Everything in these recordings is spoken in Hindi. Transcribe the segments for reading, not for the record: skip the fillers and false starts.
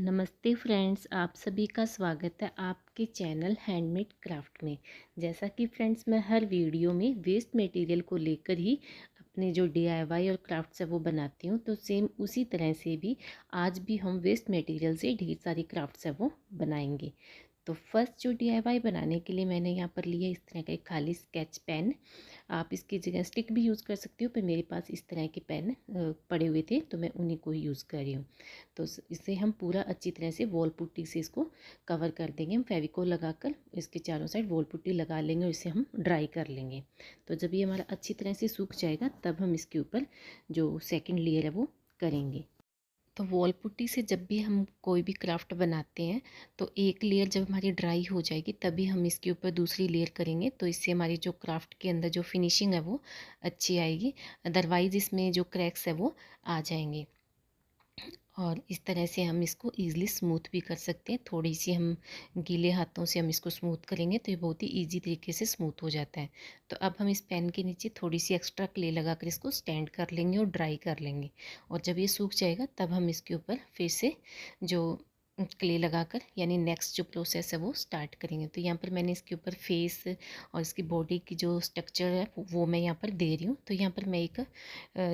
नमस्ते फ्रेंड्स, आप सभी का स्वागत है आपके चैनल हैंडमेड क्राफ्ट में। जैसा कि फ्रेंड्स मैं हर वीडियो में वेस्ट मटेरियल को लेकर ही अपने जो डीआईवाई और क्राफ्ट्स है वो बनाती हूँ, तो सेम उसी तरह से भी आज भी हम वेस्ट मटेरियल से ढेर सारी क्राफ्ट्स है वो बनाएंगे। तो फर्स्ट जो डीआईवाई बनाने के लिए मैंने यहाँ पर लिया इस तरह का एक खाली स्केच पेन। आप इसकी जगह स्टिक भी यूज़ कर सकते हो, पर मेरे पास इस तरह के पेन पड़े हुए थे तो मैं उन्हीं को ही यूज़ कर रही हूँ। तो इसे हम पूरा अच्छी तरह से वॉल पुट्टी से इसको कवर कर देंगे। हम फेविकोल लगाकर इसके चारों साइड वॉल पुट्टी लगा लेंगे और इसे हम ड्राई कर लेंगे। तो जब ये हमारा अच्छी तरह से सूख जाएगा तब हम इसके ऊपर जो सेकंड लेयर है वो करेंगे। तो वॉल पुट्टी से जब भी हम कोई भी क्राफ्ट बनाते हैं तो एक लेयर जब हमारी ड्राई हो जाएगी तभी हम इसके ऊपर दूसरी लेयर करेंगे, तो इससे हमारी जो क्राफ्ट के अंदर जो फिनिशिंग है वो अच्छी आएगी। अदरवाइज़ इसमें जो क्रैक्स है वो आ जाएंगे। और इस तरह से हम इसको ईज़िली स्मूथ भी कर सकते हैं। थोड़ी सी हम गीले हाथों से हम इसको स्मूथ करेंगे तो ये बहुत ही ईजी तरीके से स्मूथ हो जाता है। तो अब हम इस पेन के नीचे थोड़ी सी एक्स्ट्रा क्ले लगाकर इसको स्टैंड कर लेंगे और ड्राई कर लेंगे। और जब ये सूख जाएगा तब हम इसके ऊपर फिर से जो क्ले लगाकर यानी नेक्स्ट जो प्रोसेस है वो स्टार्ट करेंगे। तो यहाँ पर मैंने इसके ऊपर फेस और इसकी बॉडी की जो स्ट्रक्चर है वो मैं यहाँ पर दे रही हूँ। तो यहाँ पर मैं एक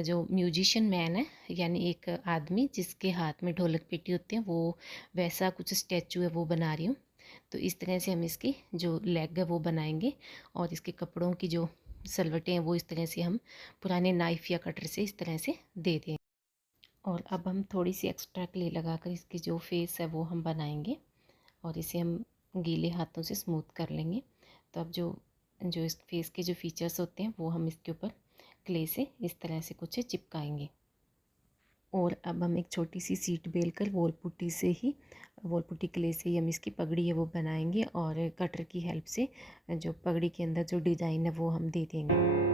जो म्यूजिशियन मैन है यानी एक आदमी जिसके हाथ में ढोलक पेटी होते हैं वो वैसा कुछ स्टैचू है वो बना रही हूँ। तो इस तरह से हम इसकी जो लेग है वो बनाएंगे और इसके कपड़ों की जो सलवटें हैं वो इस तरह से हम पुराने नाइफ़ या कटर से इस तरह से दे दें। और अब हम थोड़ी सी एक्स्ट्रा क्ले लगाकर इसकी जो फेस है वो हम बनाएंगे और इसे हम गीले हाथों से स्मूथ कर लेंगे। तो अब जो जो इस फेस के जो फीचर्स होते हैं वो हम इसके ऊपर क्ले से इस तरह से कुछ चिपकाएंगे। और अब हम एक छोटी सी सीट बेल कर वॉल पुट्टी क्ले से ही हम इसकी पगड़ी है वो बनाएंगे और कटर की हेल्प से जो पगड़ी के अंदर जो डिज़ाइन है वो हम दे देंगे।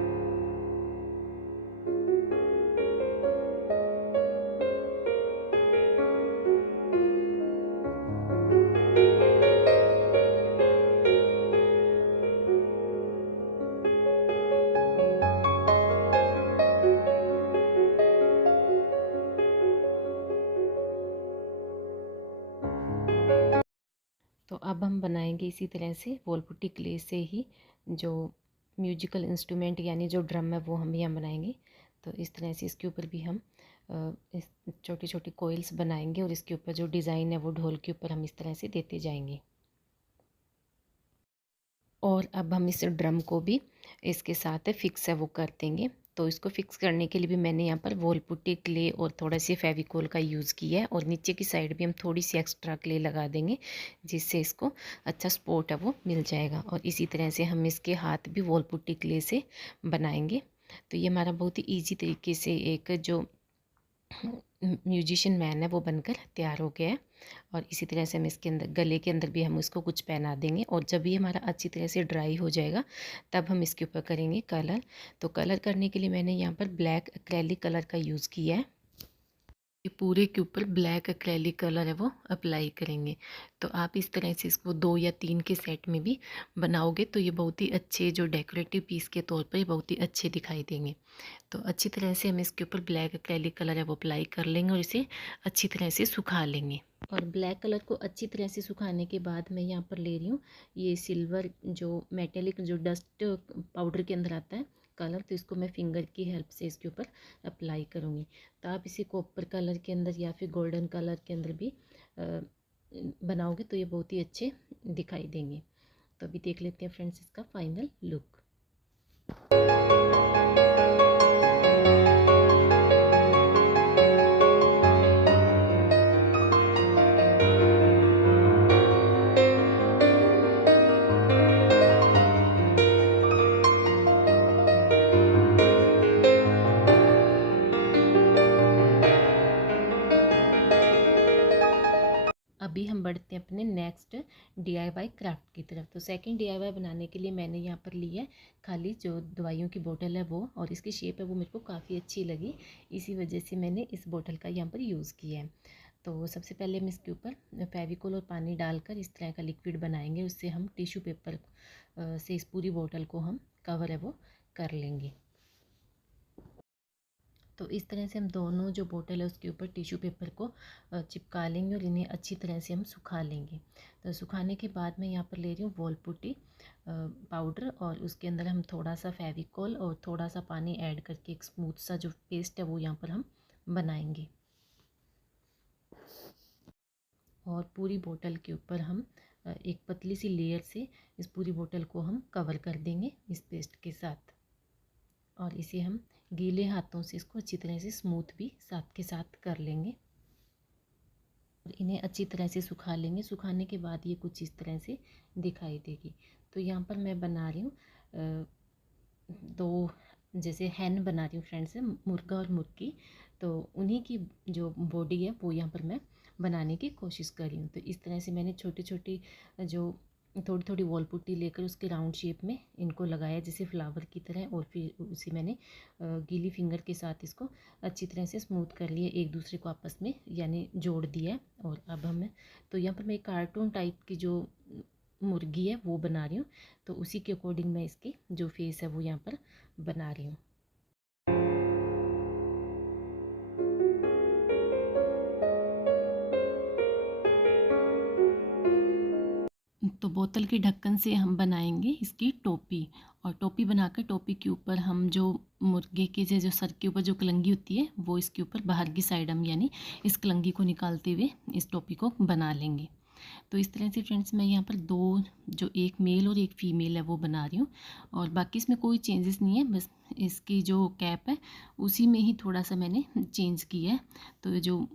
तो अब हम बनाएंगे इसी तरह से वॉल पुट्टी क्ले से ही जो म्यूजिकल इंस्ट्रूमेंट यानी जो ड्रम है वो हम यहाँ बनाएंगे। तो इस तरह से इसके ऊपर भी हम इस छोटी छोटी कोइल्स बनाएंगे और इसके ऊपर जो डिज़ाइन है वो ढोल के ऊपर हम इस तरह से देते जाएंगे। और अब हम इस ड्रम को भी इसके साथ फिक्स है वो कर देंगे। तो इसको फिक्स करने के लिए भी मैंने यहाँ पर वॉल पुट्टी क्ले और थोड़ा सी फेविकोल का यूज़ किया है और नीचे की साइड भी हम थोड़ी सी एक्स्ट्रा क्ले लगा देंगे जिससे इसको अच्छा सपोर्ट है वो मिल जाएगा। और इसी तरह से हम इसके हाथ भी वॉल पुट्टी क्ले से बनाएंगे। तो ये हमारा बहुत ही ईजी तरीके से एक जो म्यूजिशियन मैन है वो बनकर तैयार हो गया है। और इसी तरह से हम इसके अंदर गले के अंदर भी हम उसको कुछ पहना देंगे और जब ये हमारा अच्छी तरह से ड्राई हो जाएगा तब हम इसके ऊपर करेंगे कलर। तो कलर करने के लिए मैंने यहाँ पर ब्लैक एक्रेलिक कलर का यूज़ किया है। ये पूरे के ऊपर ब्लैक एक्रेलिक कलर है वो अप्लाई करेंगे। तो आप इस तरह से इसको 2 या 3 के सेट में भी बनाओगे तो ये बहुत ही अच्छे जो डेकोरेटिव पीस के तौर पर ये बहुत ही अच्छे दिखाई देंगे। तो अच्छी तरह से हम इसके ऊपर ब्लैक एक्रेलिक कलर है वो अप्लाई कर लेंगे और इसे अच्छी तरह से सुखा लेंगे। और ब्लैक कलर को अच्छी तरह से सुखाने के बाद मैं यहाँ पर ले रही हूँ ये सिल्वर जो मेटेलिक जो डस्ट पाउडर के अंदर आता है कलर, तो इसको मैं फिंगर की हेल्प से इसके ऊपर अप्लाई करूँगी। तो आप इसे कॉपर कलर के अंदर या फिर गोल्डन कलर के अंदर भी बनाओगे तो ये बहुत ही अच्छे दिखाई देंगे। तो अभी देख लेते हैं फ्रेंड्स इसका फाइनल लुक। अभी हम बढ़ते हैं अपने नेक्स्ट डीआईवाई क्राफ्ट की तरफ। तो सेकंड डीआईवाई बनाने के लिए मैंने यहाँ पर ली है खाली जो दवाइयों की बोतल है वो, और इसकी शेप है वो मेरे को काफ़ी अच्छी लगी, इसी वजह से मैंने इस बोतल का यहाँ पर यूज़ किया है। तो सबसे पहले हम इसके ऊपर फेविकोल और पानी डालकर इस तरह का लिक्विड बनाएंगे, उससे हम टिश्यू पेपर से इस पूरी बोतल को हम कवर है वो कर लेंगे। तो इस तरह से हम दोनों जो बोतल है उसके ऊपर टिश्यू पेपर को चिपका लेंगे और इन्हें अच्छी तरह से हम सुखा लेंगे। तो सुखाने के बाद मैं यहाँ पर ले रही हूँ वॉल पुट्टी पाउडर, और उसके अंदर हम थोड़ा सा फेविकोल और थोड़ा सा पानी ऐड करके एक स्मूथ सा जो पेस्ट है वो यहाँ पर हम बनाएंगे। और पूरी बोतल के ऊपर हम एक पतली सी लेयर से इस पूरी बोतल को हम कवर कर देंगे इस पेस्ट के साथ, और इसे हम गीले हाथों से इसको अच्छी तरह से स्मूथ भी साथ के साथ कर लेंगे और इन्हें अच्छी तरह से सुखा लेंगे। सुखाने के बाद ये कुछ इस तरह से दिखाई देगी। तो यहाँ पर मैं बना रही हूँ दो, जैसे हैन बना रही हूँ फ्रेंड्स, मुर्गा और मुर्गी, तो उन्हीं की जो बॉडी है वो यहाँ पर मैं बनाने की कोशिश कर रही हूँ। तो इस तरह से मैंने छोटी छोटी जो थोड़ी थोड़ी वॉल पुट्टी लेकर उसके राउंड शेप में इनको लगाया जैसे फ्लावर की तरह, और फिर उसे मैंने गीली फिंगर के साथ इसको अच्छी तरह से स्मूथ कर लिया, एक दूसरे को आपस में यानी जोड़ दिया है। और अब हम तो यहाँ पर मैं कार्टून टाइप की जो मुर्गी है वो बना रही हूँ, तो उसी के अकॉर्डिंग मैं इसकी जो फेस है वो यहाँ पर बना रही हूँ। तो बोतल के ढक्कन से हम बनाएंगे इसकी टोपी, और टोपी बनाकर टोपी के ऊपर हम जो मुर्गे के जो सर के ऊपर जो कलंगी होती है वो इसके ऊपर बाहर की साइड हम यानी इस कलंगी को निकालते हुए इस टोपी को बना लेंगे। तो इस तरह से फ्रेंड्स मैं यहाँ पर दो, जो एक मेल और एक फ़ीमेल है वो बना रही हूँ, और बाकी इसमें कोई चेंजेस नहीं है, बस इसकी जो कैप है उसी में ही थोड़ा सा मैंने चेंज किया है। तो जो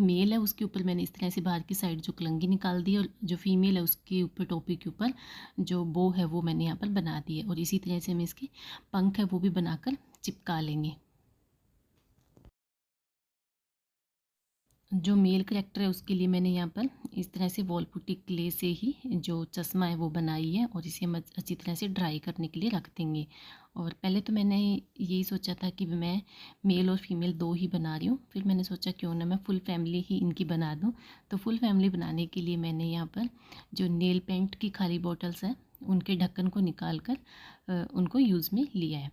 मेल है उसके ऊपर मैंने इस तरह से बाहर की साइड जो कलंगी निकाल दी, और जो फीमेल है उसके ऊपर टोपी के ऊपर जो बो है वो मैंने यहाँ पर बना दी है, और इसी तरह से हम इसके पंख है वो भी बनाकर चिपका लेंगे। जो मेल करेक्टर है उसके लिए मैंने यहाँ पर इस तरह से वॉल पुट्टी क्ले से ही जो चश्मा है वो बनाई है, और इसे हम अच्छी तरह से ड्राई करने के लिए रख देंगे। और पहले तो मैंने यही सोचा था कि मैं मेल और फीमेल दो ही बना रही हूँ, फिर मैंने सोचा क्यों ना मैं फुल फैमिली ही इनकी बना दूँ। तो फुल फैमिली बनाने के लिए मैंने यहाँ पर जो नेल पेंट की खाली बॉटल्स हैं उनके ढक्कन को निकाल कर उनको यूज़ में लिया है।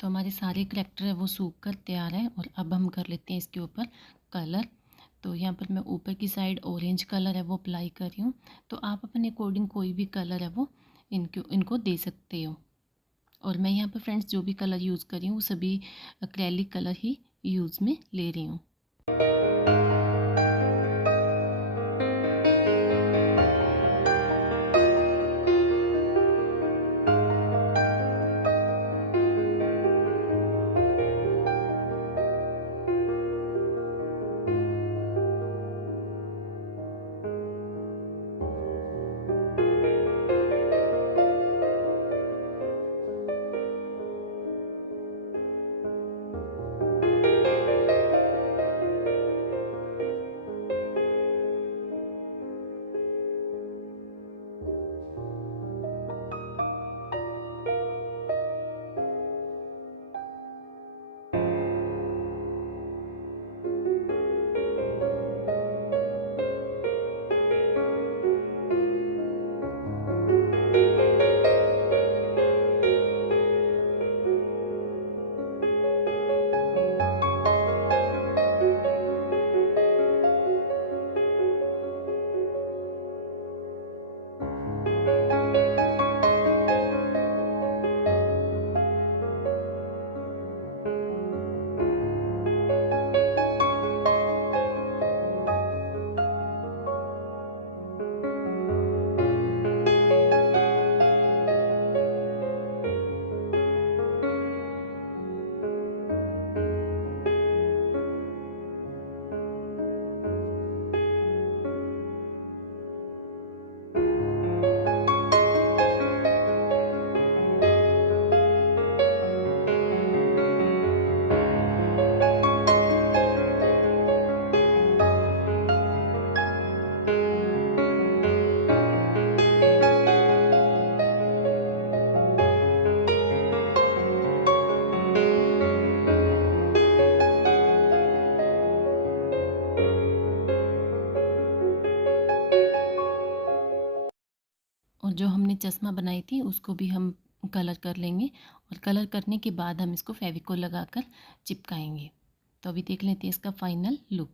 तो हमारे सारे करैक्टर है वो सूख कर तैयार है, और अब हम कर लेते हैं इसके ऊपर कलर। तो यहाँ पर मैं ऊपर की साइड ऑरेंज कलर है वो अप्लाई कर रही हूँ। तो आप अपने अकॉर्डिंग कोई भी कलर है वो इनको दे सकते हो। और मैं यहाँ पर फ्रेंड्स जो भी कलर यूज़ कर रही हूँ वो सभी एक्रेलिक कलर ही यूज़ में ले रही हूँ। चश्मा बनाई थी उसको भी हम कलर कर लेंगे और कलर करने के बाद हम इसको फेविकोल लगाकर चिपकाएंगे। तो अभी देख लेते हैं इसका फाइनल लुक।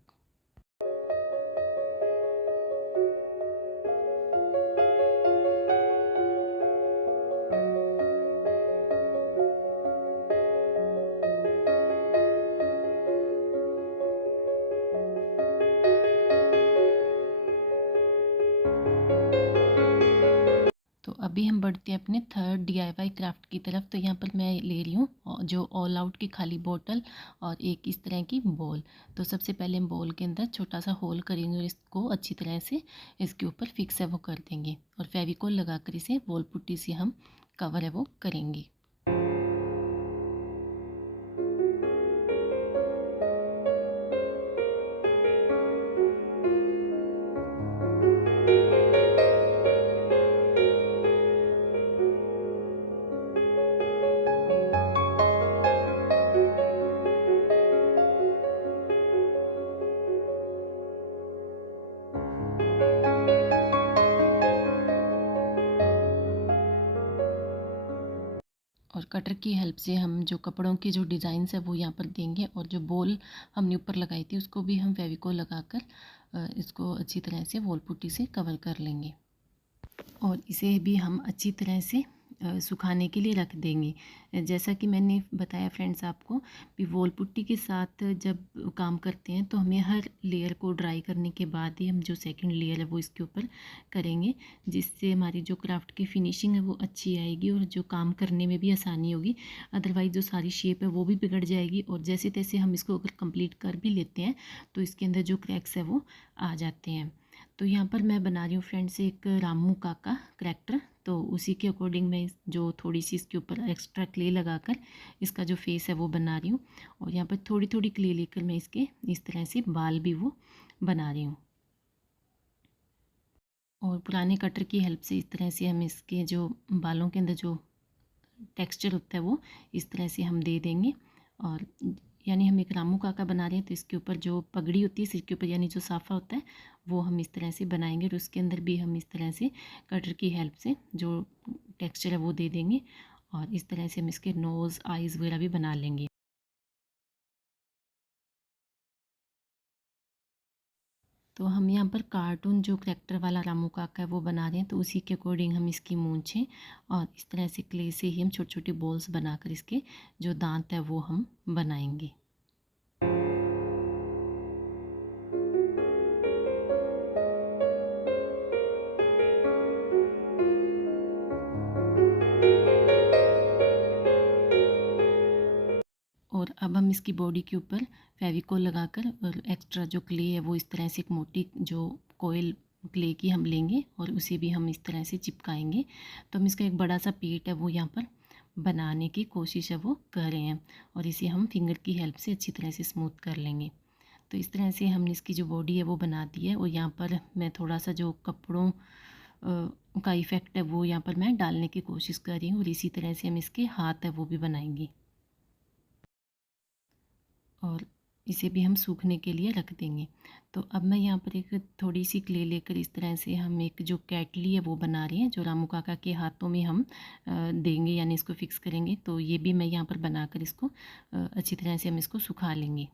तो अभी हम बढ़ते हैं अपने थर्ड डीआईवाई क्राफ्ट की तरफ। तो यहाँ पर मैं ले रही हूँ जो ऑल आउट की खाली बोतल और एक इस तरह की बॉल। तो सबसे पहले हम बॉल के अंदर छोटा सा होल करेंगे और इसको अच्छी तरह से इसके ऊपर फिक्स है वो कर देंगे और फेविकोल लगाकर इसे वॉल पुट्टी से हम कवर है वो करेंगे। और कटर की हेल्प से हम जो कपड़ों के जो डिज़ाइंस है वो यहाँ पर देंगे और जो बॉल हमने ऊपर लगाई थी उसको भी हम फेविकोल लगाकर इसको अच्छी तरह से वॉल पुट्टी से कवर कर लेंगे और इसे भी हम अच्छी तरह से सुखाने के लिए रख देंगे। जैसा कि मैंने बताया फ्रेंड्स आपको भी वॉल पुट्टी के साथ जब काम करते हैं तो हमें हर लेयर को ड्राई करने के बाद ही हम जो सेकंड लेयर है वो इसके ऊपर करेंगे, जिससे हमारी जो क्राफ्ट की फिनिशिंग है वो अच्छी आएगी और जो काम करने में भी आसानी होगी। अदरवाइज़ जो सारी शेप है वो भी बिगड़ जाएगी और जैसे तैसे हम इसको अगर कंप्लीट कर भी लेते हैं तो इसके अंदर जो क्रैक्स है वो आ जाते हैं। तो यहाँ पर मैं बना रही हूँ फ्रेंड्स एक रामू काका करैक्टर। तो उसी के अकॉर्डिंग मैं जो थोड़ी सी इसके ऊपर एक्स्ट्रा क्ले लगाकर इसका जो फेस है वो बना रही हूँ और यहाँ पर थोड़ी थोड़ी क्ले लेकर मैं इसके इस तरह से बाल भी वो बना रही हूँ और पुराने कटर की हेल्प से इस तरह से हम इसके जो बालों के अंदर जो टेक्सचर होता है वो इस तरह से हम दे देंगे। और यानी हम एक रामू काका बना रहे हैं तो इसके ऊपर जो पगड़ी होती है सिर के ऊपर यानी जो साफ़ा होता है वो हम इस तरह से बनाएंगे और उसके अंदर भी हम इस तरह से कटर की हेल्प से जो टेक्सचर है वो दे देंगे और इस तरह से हम इसके नोज़ आइज़ वगैरह भी बना लेंगे। तो हम यहाँ पर कार्टून जो करैक्टर वाला रामू काका है वो बना रहे हैं तो उसी के अकॉर्डिंग हम इसकी मूंछें और इस तरह से क्ले से ही हम छोटे छोटे बॉल्स बनाकर इसके जो दांत है वो हम बनाएंगे। और अब हम इसकी बॉडी के ऊपर फेविकोल लगाकर और एक्स्ट्रा जो क्ले है वो इस तरह से एक मोटी जो कोयल क्ले की हम लेंगे और उसे भी हम इस तरह से चिपकाएंगे। तो हम इसका एक बड़ा सा पेट है वो यहाँ पर बनाने की कोशिश है वो कर रहे हैं और इसे हम फिंगर की हेल्प से अच्छी तरह से स्मूथ कर लेंगे। तो इस तरह से हमने इसकी जो बॉडी है वो बना दी है और यहाँ पर मैं थोड़ा सा जो कपड़ों का इफ़ेक्ट है वो यहाँ पर मैं डालने की कोशिश कर रही हूँ और इसी तरह से हम इसके हाथ है वो भी बनाएंगे और इसे भी हम सूखने के लिए रख देंगे। तो अब मैं यहाँ पर एक थोड़ी सी क्ले लेकर इस तरह से हम एक जो कैटली है वो बना रही हैं जो रामू काका के हाथों में हम देंगे यानी इसको फिक्स करेंगे। तो ये भी मैं यहाँ पर बनाकर इसको अच्छी तरह से हम इसको सुखा लेंगे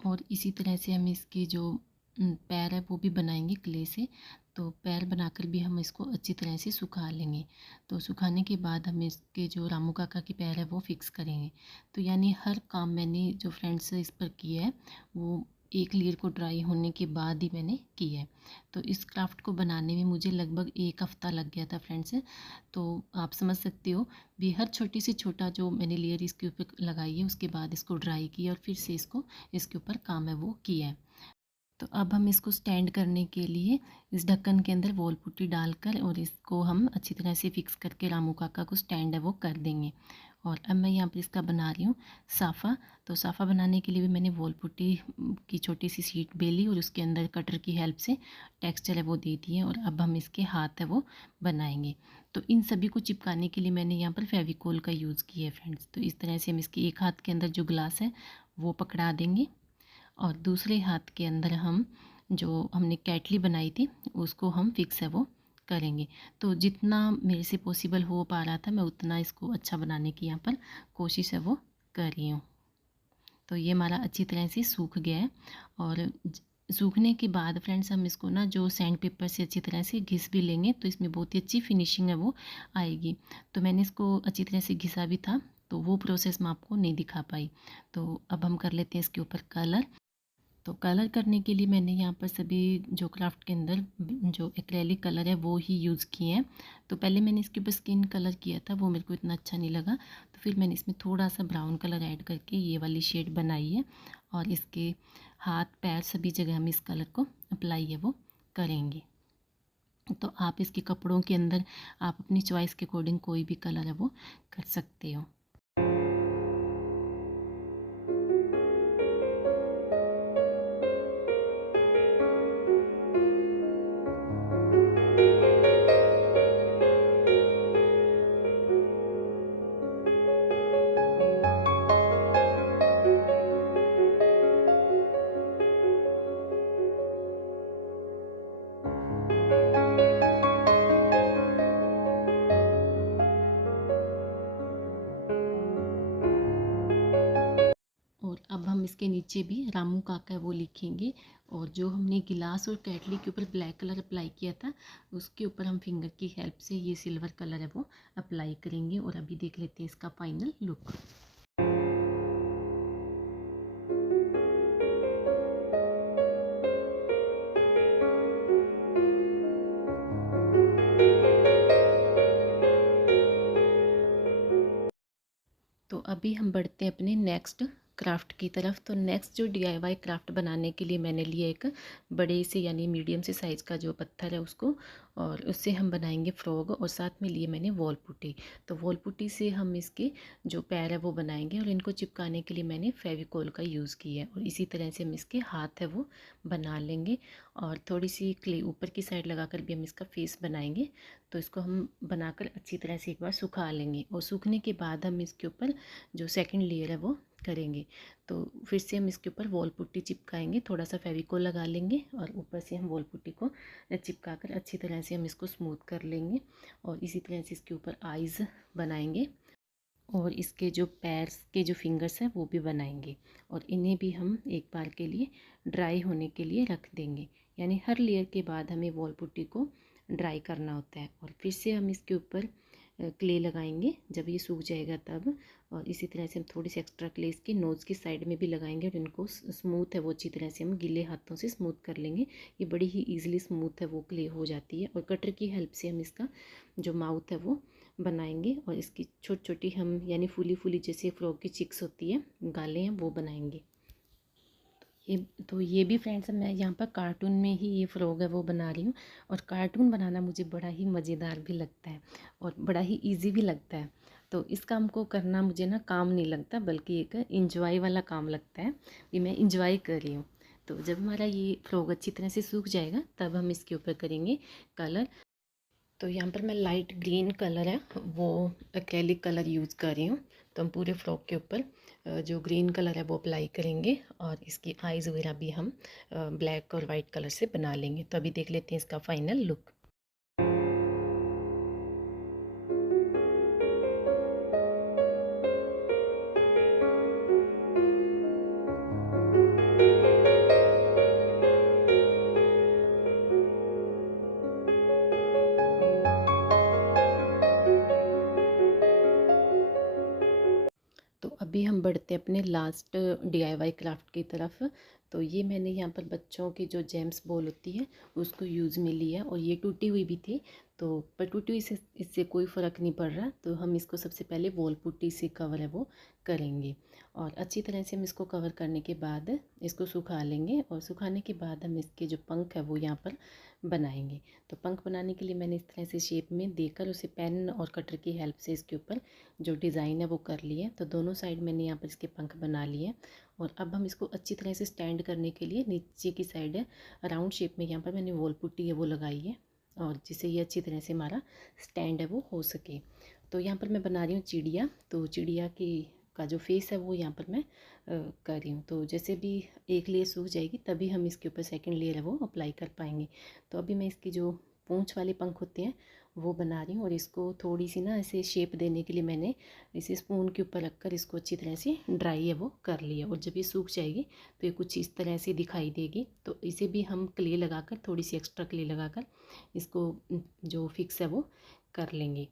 और इसी तरह से हम इसकी जो पैर है वो भी बनाएंगे क्ले से। तो पैर बनाकर भी हम इसको अच्छी तरह से सुखा लेंगे। तो सुखाने के बाद हम इसके जो रामू काका के पैर है वो फिक्स करेंगे। तो यानी हर काम मैंने जो फ्रेंड्स इस पर किया है वो एक लेयर को ड्राई होने के बाद ही मैंने किया है। तो इस क्राफ्ट को बनाने में मुझे लगभग 1 हफ़्ता लग गया था फ्रेंड्स। तो आप समझ सकते हो भी हर छोटी से छोटा जो मैंने लेयर इसके ऊपर लगाई है उसके बाद इसको ड्राई किया और फिर से इसको इसके ऊपर काम है वो किया है। तो अब हम इसको स्टैंड करने के लिए इस ढक्कन के अंदर वॉल पुट्टी डालकर और इसको हम अच्छी तरह से फिक्स करके रामू काका को स्टैंड है वो कर देंगे। और अब मैं यहाँ पर इसका बना रही हूँ साफ़ा। तो साफ़ा बनाने के लिए भी मैंने वॉल पुट्टी की छोटी सी शीट बेली और उसके अंदर कटर की हेल्प से टेक्सचर है वो दे दिए और अब हम इसके हाथ है वो बनाएंगे। तो इन सभी को चिपकाने के लिए मैंने यहाँ पर फेविकोल का यूज़ किया है फ्रेंड्स। तो इस तरह से हम इसके एक हाथ के अंदर जो ग्लास है वो पकड़ा देंगे और दूसरे हाथ के अंदर हम जो हमने कैटली बनाई थी उसको हम फिक्स है वो करेंगे। तो जितना मेरे से पॉसिबल हो पा रहा था मैं उतना इसको अच्छा बनाने की यहाँ पर कोशिश है वो कर रही हूँ। तो ये हमारा अच्छी तरह से सूख गया है और सूखने के बाद फ्रेंड्स हम इसको ना जो सैंड पेपर से अच्छी तरह से घिस भी लेंगे तो इसमें बहुत ही अच्छी फिनिशिंग है वो आएगी। तो मैंने इसको अच्छी तरह से घिसा भी था तो वो प्रोसेस मैं आपको नहीं दिखा पाई। तो अब हम कर लेते हैं इसके ऊपर कलर। तो कलर करने के लिए मैंने यहाँ पर सभी जो क्राफ्ट के अंदर जो एक्रेलिक कलर है वो ही यूज़ किए हैं। तो पहले मैंने इसके ऊपर स्किन कलर किया था, वो मेरे को इतना अच्छा नहीं लगा, तो फिर मैंने इसमें थोड़ा सा ब्राउन कलर ऐड करके ये वाली शेड बनाई है और इसके हाथ पैर सभी जगह हम इस कलर को अप्लाई है वो करेंगे। तो आप इसके कपड़ों के अंदर आप अपनी चॉइस के अकॉर्डिंग कोई भी कलर है वो कर सकते हो। और अब हम इसके नीचे भी रामू काका है वो लिखेंगे और जो हमने गिलास और केटली के ऊपर ब्लैक कलर अप्लाई किया था उसके ऊपर हम फिंगर की हेल्प से ये सिल्वर कलर है वो अप्लाई करेंगे। और अभी देख लेते हैं इसका फाइनल लुक। तो अभी हम बढ़ते हैं अपने नेक्स्ट क्राफ्ट की तरफ। तो नेक्स्ट जो DIY क्राफ्ट बनाने के लिए मैंने लिया एक बड़े से यानी मीडियम से साइज़ का जो पत्थर है उसको, और उससे हम बनाएंगे फ्रॉग। और साथ में लिए मैंने वॉल पुट्टी। तो वॉल पुट्टी से हम इसके जो पैर है वो बनाएंगे और इनको चिपकाने के लिए मैंने फेविकोल का यूज़ किया है। और इसी तरह से हम इसके हाथ है वो बना लेंगे और थोड़ी सी क्ले ऊपर की साइड लगा कर भी हम इसका फेस बनाएंगे। तो इसको हम बनाकर अच्छी तरह से एक बार सुखा लेंगे और सूखने के बाद हम इसके ऊपर जो सेकंड लेयर है वो करेंगे। तो फिर से हम इसके ऊपर वॉल पुट्टी चिपकाएंगे, थोड़ा सा फेविकोल लगा लेंगे और ऊपर से हम वॉल पुट्टी को चिपका कर अच्छी तरह से हम इसको स्मूथ कर लेंगे। और इसी तरह से इसके ऊपर आइज़ बनाएंगे और इसके जो पैर के जो फिंगर्स हैं वो भी बनाएंगे और इन्हें भी हम एक बार के लिए ड्राई होने के लिए रख देंगे। यानी हर लेयर के बाद हमें वॉल पुट्टी को ड्राई करना होता है और फिर से हम इसके ऊपर क्ले लगाएंगे जब ये सूख जाएगा तब। और इसी तरह से हम थोड़ी सी एक्स्ट्रा क्ले इसकी नोज़ की साइड में भी लगाएंगे और इनको स्मूथ है वो अच्छी तरह से हम गीले हाथों से स्मूथ कर लेंगे। ये बड़ी ही ईजिली स्मूथ है वो क्ले हो जाती है। और कटर की हेल्प से हम इसका जो माउथ है वो बनाएंगे और इसकी छोटी छोटी हम यानी फूली फूली जैसे फ्रॉक की चिक्स होती है गालें हैं वो बनाएंगे। ये तो ये भी फ्रेंड्स मैं यहाँ पर कार्टून में ही ये फ्रॉक है वो बना रही हूँ। और कार्टून बनाना मुझे बड़ा ही मज़ेदार भी लगता है और बड़ा ही इजी भी लगता है। तो इस काम को करना मुझे ना काम नहीं लगता बल्कि एक इंजॉय वाला काम लगता है। ये मैं इंजॉय कर रही हूँ। तो जब हमारा ये फ्रॉक अच्छी तरह से सूख जाएगा तब हम इसके ऊपर करेंगे कलर। तो यहाँ पर मैं लाइट ग्रीन कलर है वो एक्रेलिक कलर यूज़ कर रही हूँ। तो हम पूरे फ्रॉक के ऊपर जो ग्रीन कलर है वो अप्लाई करेंगे और इसकी आइज़ वगैरह भी हम ब्लैक और वाइट कलर से बना लेंगे। तो अभी देख लेते हैं इसका फाइनल लुक। तो अभी हम बढ़ते हैं अपने लास्ट DIY क्राफ्ट की तरफ। तो ये मैंने यहाँ पर बच्चों की जो जेम्स बॉल होती है उसको यूज़ में लिया और ये टूटी हुई भी थी। तो पर टूटी हुई से इससे कोई फ़र्क नहीं पड़ रहा। तो हम इसको सबसे पहले वॉल पुट्टी से कवर है वो करेंगे और अच्छी तरह से हम इसको कवर करने के बाद इसको सुखा लेंगे। और सुखाने के बाद हम इसके जो पंख है वो यहाँ पर बनाएंगे। तो पंख बनाने के लिए मैंने इस तरह से शेप में देकर उसे पेन और कटर की हेल्प से इसके ऊपर जो डिज़ाइन है वो कर लिए। तो दोनों साइड मैंने यहाँ पर इसके पंख बना लिए और अब हम इसको अच्छी तरह से स्टैंड करने के लिए नीचे की साइड है राउंड शेप में यहाँ पर मैंने वॉल पुट्टी है वो लगाई है और जिससे ये अच्छी तरह से हमारा स्टैंड है वो हो सके। तो यहाँ पर मैं बना रही हूँ चिड़िया। तो चिड़िया की का जो फेस है वो यहाँ पर मैं कर रही हूँ। तो जैसे भी एक लेयर सूख जाएगी तभी हम इसके ऊपर सेकंड लेयर है वो अप्लाई कर पाएंगे। तो अभी मैं इसकी जो पूंछ वाले पंख होते हैं वो बना रही हूँ। और इसको थोड़ी सी ना ऐसे शेप देने के लिए मैंने इसे स्पून के ऊपर रखकर इसको अच्छी तरह से ड्राई है वो कर लिया। और जब ये सूख जाएगी तो ये कुछ इस तरह से दिखाई देगी। तो इसे भी हम क्ले लगाकर, थोड़ी सी एक्स्ट्रा क्ले लगाकर इसको जो फिक्स है वो कर लेंगे।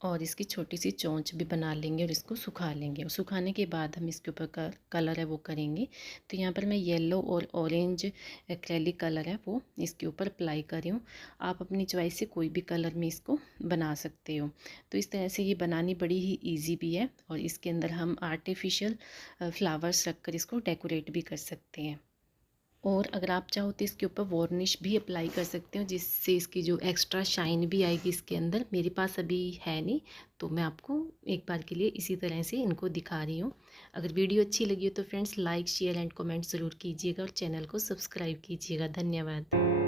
और इसकी छोटी सी चोंच भी बना लेंगे और इसको सुखा लेंगे। और सुखाने के बाद हम इसके ऊपर कलर है वो करेंगे। तो यहाँ पर मैं येलो और ऑरेंज एक्रेलिक कलर है वो इसके ऊपर अप्लाई कर रही हूँ। आप अपनी चॉइस से कोई भी कलर में इसको बना सकते हो। तो इस तरह से ये बनानी बड़ी ही ईजी भी है। और इसके अंदर हम आर्टिफिशियल फ्लावर्स रख कर इसको डेकोरेट भी कर सकते हैं। और अगर आप चाहो तो इसके ऊपर वार्निश भी अप्लाई कर सकते हो, जिससे इसकी जो एक्स्ट्रा शाइन भी आएगी इसके अंदर। मेरे पास अभी है नहीं, तो मैं आपको एक बार के लिए इसी तरह से इनको दिखा रही हूँ। अगर वीडियो अच्छी लगी हो तो friends like share and comment ज़रूर कीजिएगा और चैनल को सब्सक्राइब कीजिएगा। धन्यवाद।